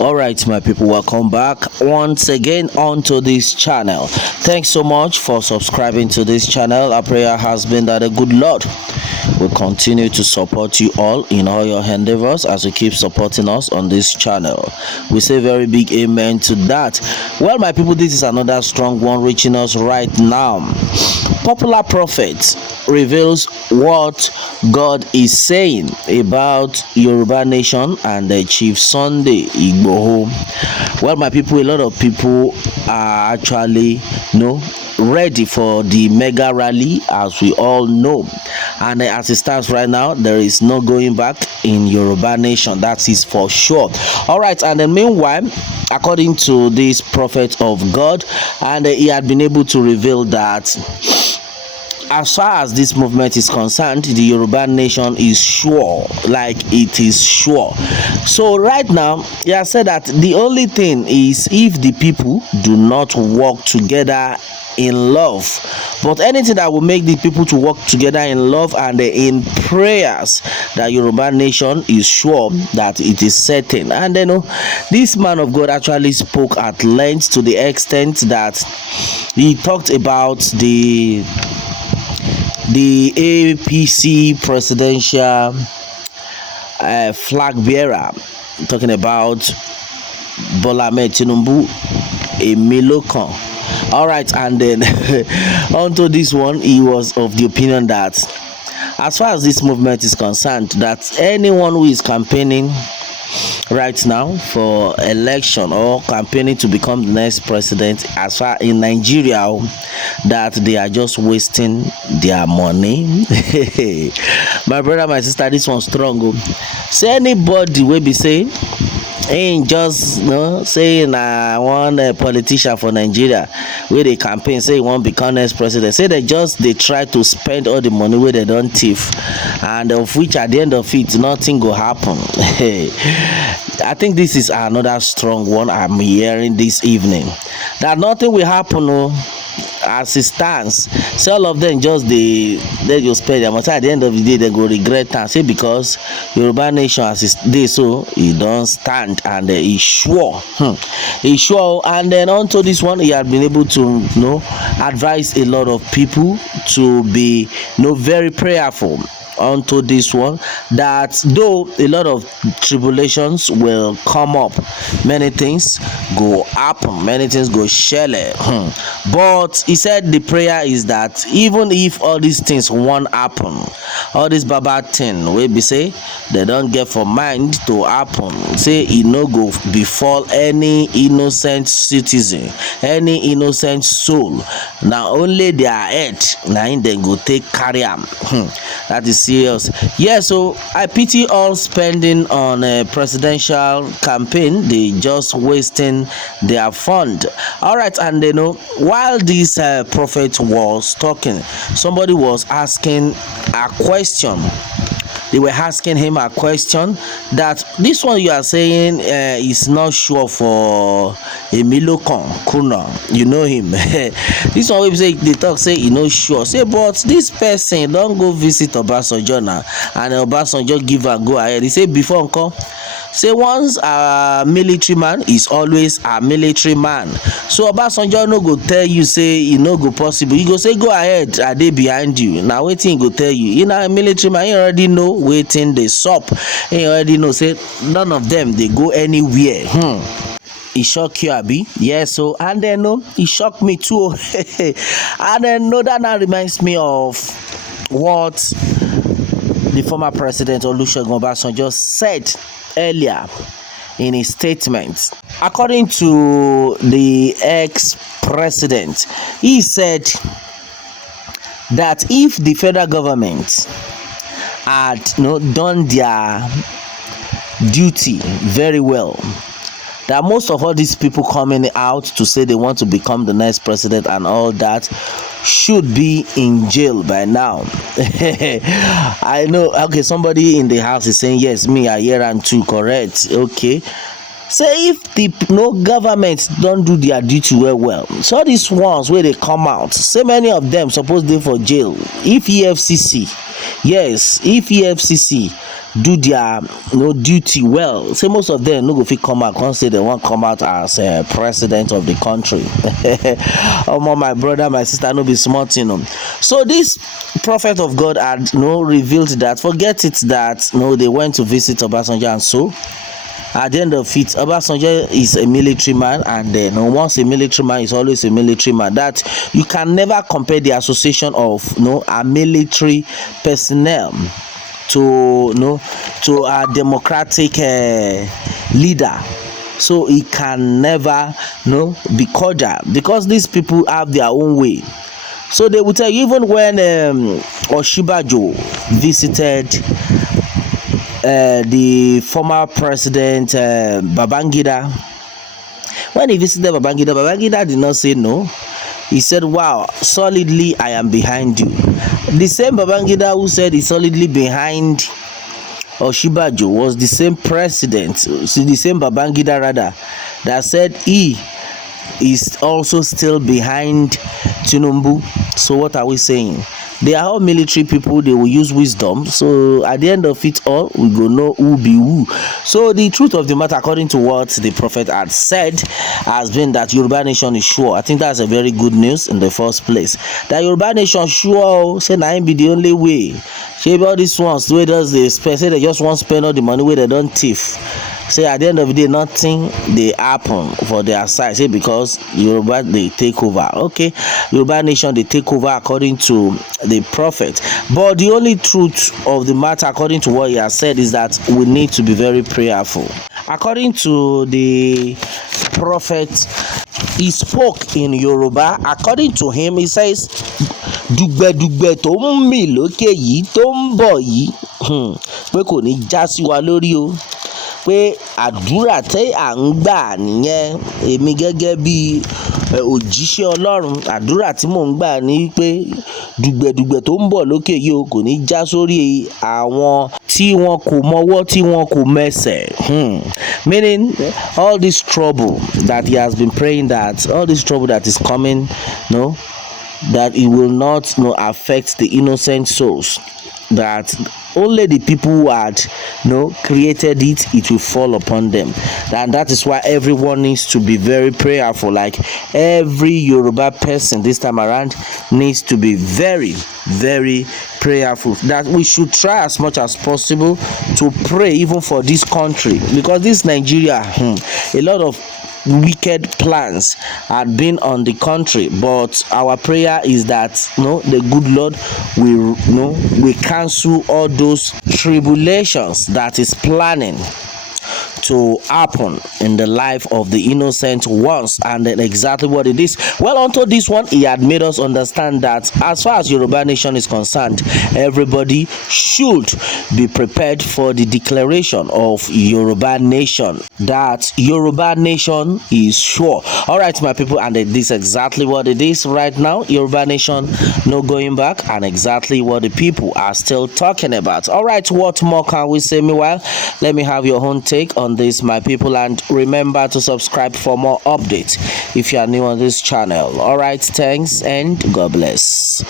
All right, my people, welcome back once again onto this channel. Thanks so much for subscribing to this channel. Our prayer has been that the good Lord will continue to support you all in all your endeavors as you keep supporting us on this channel. We say very big amen to that. Well, my people, this is another strong one reaching us right now. Popular prophet reveals what God is saying about Yøruba nation and the Chief Sunday Igboho. Well, my people, a lot of people are actually ready for the mega rally, as we all know, and as it stands right now, there is no going back in Yøruba nation, that is for sure. All right, and then meanwhile, according to this prophet of God, and he had been able to reveal that as far as this movement is concerned, the Yøruba nation is sure, like it is sure. So right now, he has said that the only thing is if the people do not work together in love, but anything that will make the people to work together in love and in prayers, that Yøruba nation is sure that it is certain. And then this man of God actually spoke at length, to the extent that he talked about the APC presidential flag bearer, talking about Bola Ahmed Tinubu, a Milokan. All right, and then onto this one, he was of the opinion that as far as this movement is concerned, that anyone who is campaigning right now for election or campaigning to become the next president, as far in Nigeria, that they are just wasting their money. My brother, my sister, this one's strong. Say anybody will be saying ain't just saying I want a politician for Nigeria where they campaign say he won't become next president, say they try to spend all the money where they don't thief, and of which at the end of it nothing will happen. I think this is another strong one I'm hearing this evening, that nothing will happen as it stands. So all of them just they just spend their money. At the end of the day, they go regret and say because Yøruba nation as it dey, so he don't stand, and he's sure. He's sure. And then onto this one, he had been able to advise a lot of people to be very prayerful onto this one, that though a lot of tribulations will come up, many things go happen, many things go shele, but he said the prayer is that even if all these things won't happen, all this baba thing wey be say they don't get for mind to happen, say e no go befall any innocent citizen, any innocent soul. Now only their head na im dem go take carry am. That is serious. Yeah, so I pity all spending on a presidential campaign. They just wasting their fund. All right, and while this prophet was talking, somebody was asking a question. They were asking him a question, that this one you are saying is not sure for Milokan Kuna. You know him. This one we say they talk say he not sure. Say but this person don't go visit Obasanjo now, and Obasanjo give a go ahead. He say before uncle, say once a military man is always a military man. So Obasanjo no go tell you say e no go possible. He go say go ahead, are they behind you? Now waiting go tell you. You know, a military man, you already know waiting they sup. You already know say none of them they go anywhere. It shocked you, Abi? Yeah, so and then it shocked me too. And then that now reminds me of what the former president Olusegun Obasanjo said earlier in his statement. According to the ex-president, he said that if the federal government had done their duty very well, that most of all these people coming out to say they want to become the next president and all that should be in jail by now. I know, okay, somebody in the house is saying yes, me a year and two, correct? Okay, say if the no government don't do their duty well, so these ones where they come out, say many of them suppose dey for jail. If efcc do their duty well, say most of them no go fit come out come say they wan come out as president of the country. My brother, my sister, no be small thing. So this prophet of God had revealed that, forget it, that they went to visit Obasanjo, and so at the end of it, Obasanjo is a military man, and then once a military man is always a military man. That you can never compare the association of a military personnel to a democratic leader. So it can never be cordial, because these people have their own way. So they will tell you, even when Osinbajo visited the former president Babangida, when he visited Babangida did not say no. He said, wow, solidly I am behind you. The same Babangida who said he's solidly behind Osinbajo was the same president, the same Babangida rather, that said he is also still behind Tinubu. So what are we saying? They are all military people. They will use wisdom. So at the end of it all, we go know who be who. So the truth of the matter, according to what the prophet had said, has been that Yoruba nation is sure. I think that's a very good news in the first place. That Yoruba nation sure, say na be the only way. Say all these ones, the way does they spend, say they just want to spend all the money where they don't thief. Say at the end of the day, nothing they happen for their side. Say because Yoruba they take over. Okay, Yoruba nation they take over according to the prophet. But the only truth of the matter, according to what he has said, is that we need to be very prayerful. According to the prophet, he spoke in Yoruba. According to him, he says, dùgbẹ̀dùgbẹ̀ tó ń mì lókè yìí tó ń bọ̀ yìí pé kò ní já sí wa lórí o, pé àdúrà tí à ń gbà nìyẹn. Èmi gẹ́gẹ́ bí òjíṣẹ́ Ọlọ́run, àdúrà tí mò ń gbà ní pé dùgbẹ̀dùgbẹ̀ tó ń bọ̀ lókè yìí o kò ní já sórí àwọn tí wọn kò mọwọ́ tí wọn kò mẹsẹ̀. Meaning all this trouble that he has been praying, that all this trouble that is coming, that it will not affect the innocent souls, that only the people who had created it will fall upon them. And that is why everyone needs to be very prayerful. Like every Yoruba person this time around needs to be very, very prayerful. That we should try as much as possible to pray even for this country, because this Nigeria, a lot of wicked plans had been on the country, but our prayer is that the good Lord will cancel all those tribulations that is planning to happen in the life of the innocent ones. And then exactly what it is. Well, onto this one, he had made us understand that as far as Yoruba nation is concerned, everybody should be prepared for the declaration of Yoruba nation, that Yoruba nation is sure. All right, my people, and this is exactly what it is right now. Yoruba nation, no going back, and exactly what the people are still talking about. All right, what more can we say? Meanwhile, let me have your own take on this, my people, and remember to subscribe for more updates if you are new on this channel. All right, thanks and God bless.